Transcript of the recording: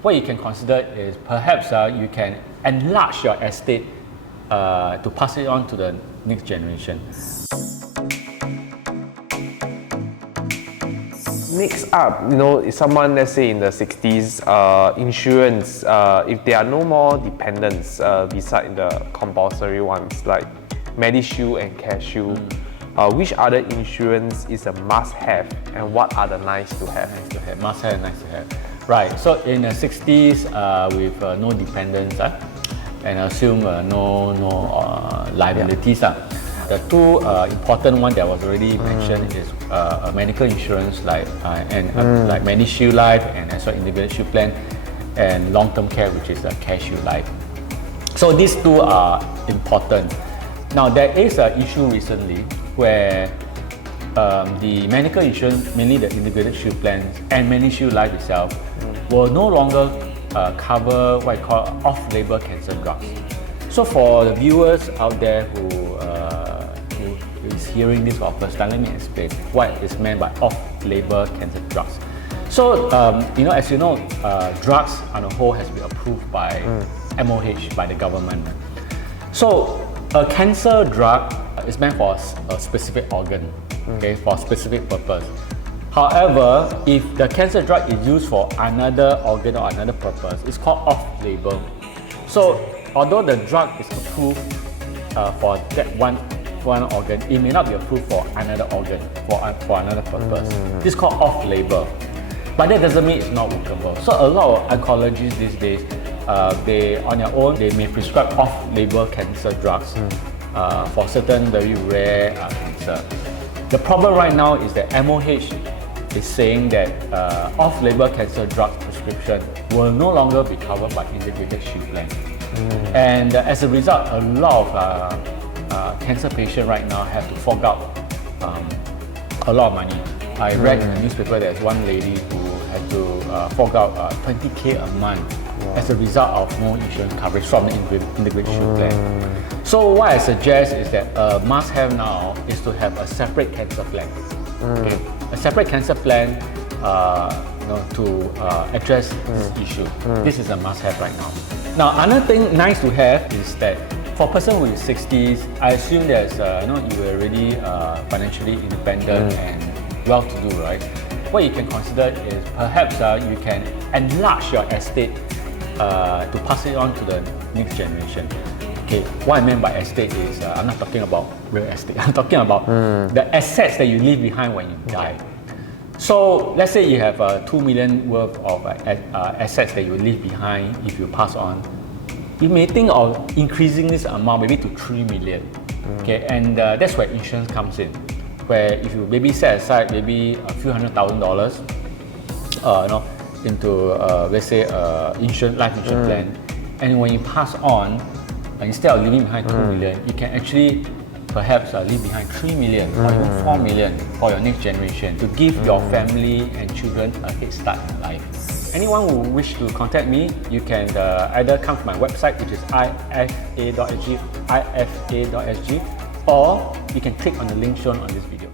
What you can consider is perhaps you can enlarge your estate to pass it on to the next generation. Next up, if someone, let's say in the 60s, insurance, if there are no more dependents beside the compulsory ones like MediShield and CareShield, which other insurance is a must-have and what are the nice-to-have? Nice-to-have, must-have, nice-to-have. Right, so in the 60s with no dependents and assume no liabilities. The two important ones that was already mentioned is medical insurance like MediShield Life and as well Integrated Shield Plan, and long-term care, which is CareShield Life. So these two are important. Now there is an issue recently where the medical insurance, mainly the Integrated Shield Plans and MediShield Life itself, will no longer cover what I call off-label cancer drugs. So for the viewers out there who is hearing this for the first time, let me explain what is meant by off-label cancer drugs. So as you know, drugs on the whole has been approved by MOH, by the government. So a cancer drug is meant for a specific organ, okay, for a specific purpose. However, if the cancer drug is used for another organ or another purpose, it's called off-label. So although the drug is approved for that one organ, it may not be approved for another organ, for another purpose. This is called off-label. But that doesn't mean it's not workable. So a lot of oncologists these days, they on their own, they may prescribe off-label cancer drugs for certain very rare cancer. The problem right now is that MOH is saying that off-label cancer drug prescription will no longer be covered by Integrated Shield Plan. And as a result, a lot of cancer patients right now have to fork out a lot of money. I read in the newspaper there's one lady who had to fork out 20K a month as a result of no insurance coverage from the Integrated Shield Plan. So what I suggest is that a must-have now is to have a separate cancer plan. Okay? A separate cancer plan to address this issue. This is a must-have right now. Now, another thing nice to have is that for a person who is 60s, I assume there's you are already financially independent and well-to-do, right? What you can consider is perhaps you can enlarge your estate to pass it on to the next generation. Okay, what I mean by estate is I'm not talking about real estate. I'm talking about the assets that you leave behind when you die. So let's say you have 2 million worth of assets that you leave behind if you pass on. You may think of increasing this amount maybe to 3 million. Okay, and that's where insurance comes in. Where if you maybe set aside maybe a few $100,000, into let's say life insurance plan, and when you pass on, instead of leaving behind 2 million, you can actually perhaps leave behind 3 million or even 4 million for your next generation to give your family and children a head start in life. Anyone who wish to contact me, you can either come to my website, which is ifa.sg, or you can click on the link shown on this video.